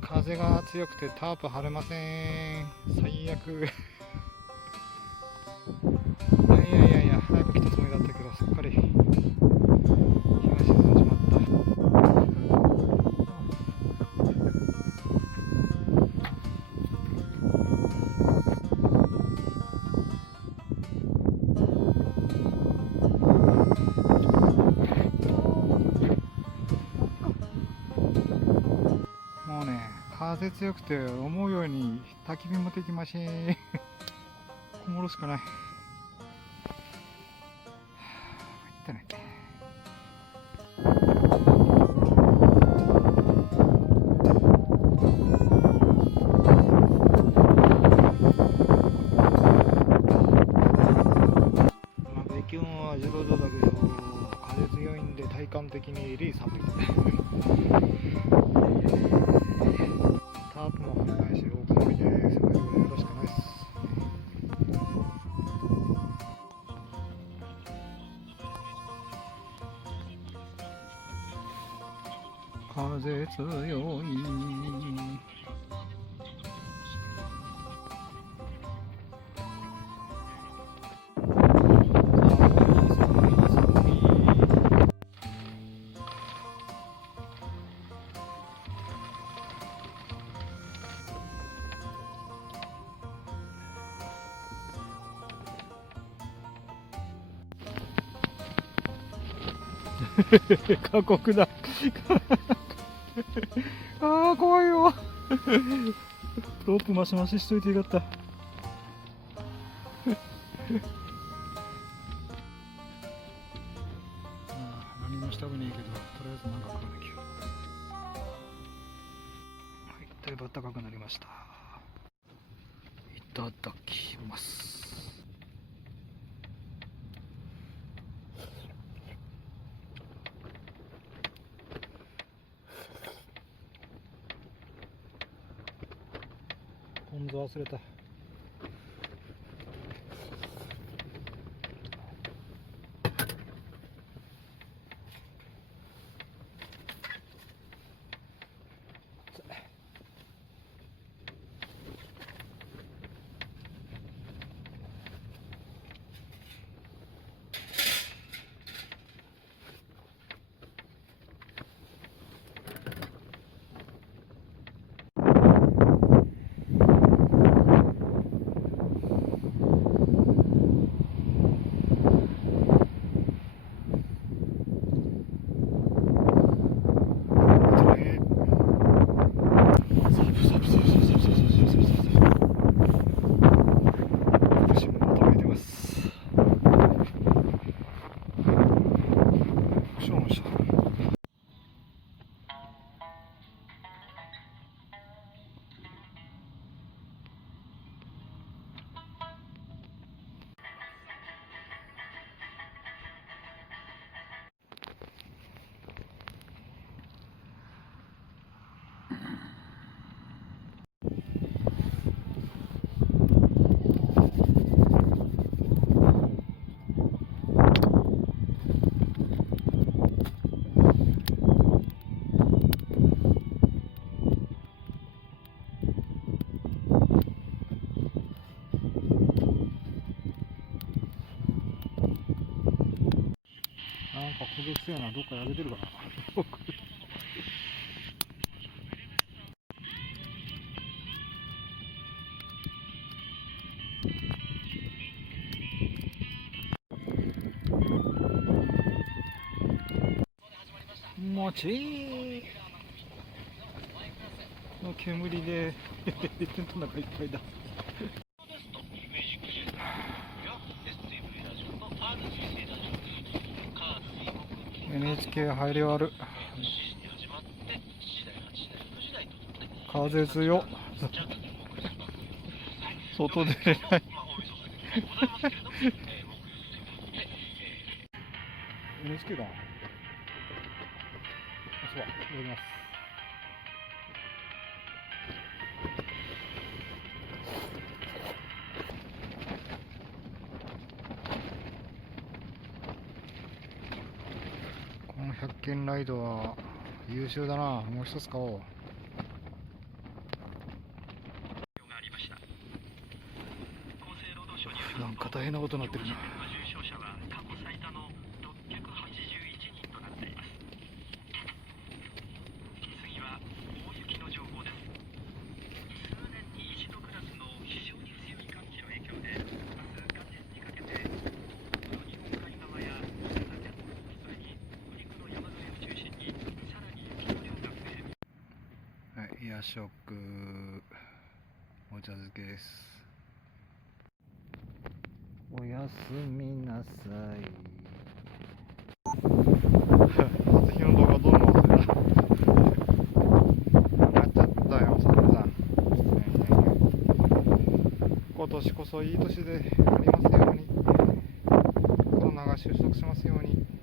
風が強くてタープ張れません。最悪。いや早く来たつもりだったけど、すっかり日が沈んじまった。もうね、風強くて思うように焚き火もできません。こもるしかない。いったね。気温は0度だけど風強いんで体感的にリー寒い。タープも張れないし大曇りです。やるしかないです。風強い。過酷だ。ああ怖いよ。ロープマシマシしといてよかった。何もしたくねえけど、とりあえずなんか食わなきゃ。はい、だいぶ暖かくなりました。いただきます。ポン酢忘れた。なんか焦げ臭いな、どっか焼けてるかな。もちーの煙でテントの中いっぱいだ。NHK 入り終わる。風強。外出れない。NHK だな。そう、いただきます。この100件ライドは優秀だな。もう一つ買おう。大変なことになってるな。夜食お茶漬けです。おやすみなさい。初日の動画どうの忘れた。なっちゃったよ、散々。今年こそいい年でありますように。コロナが収束しますように。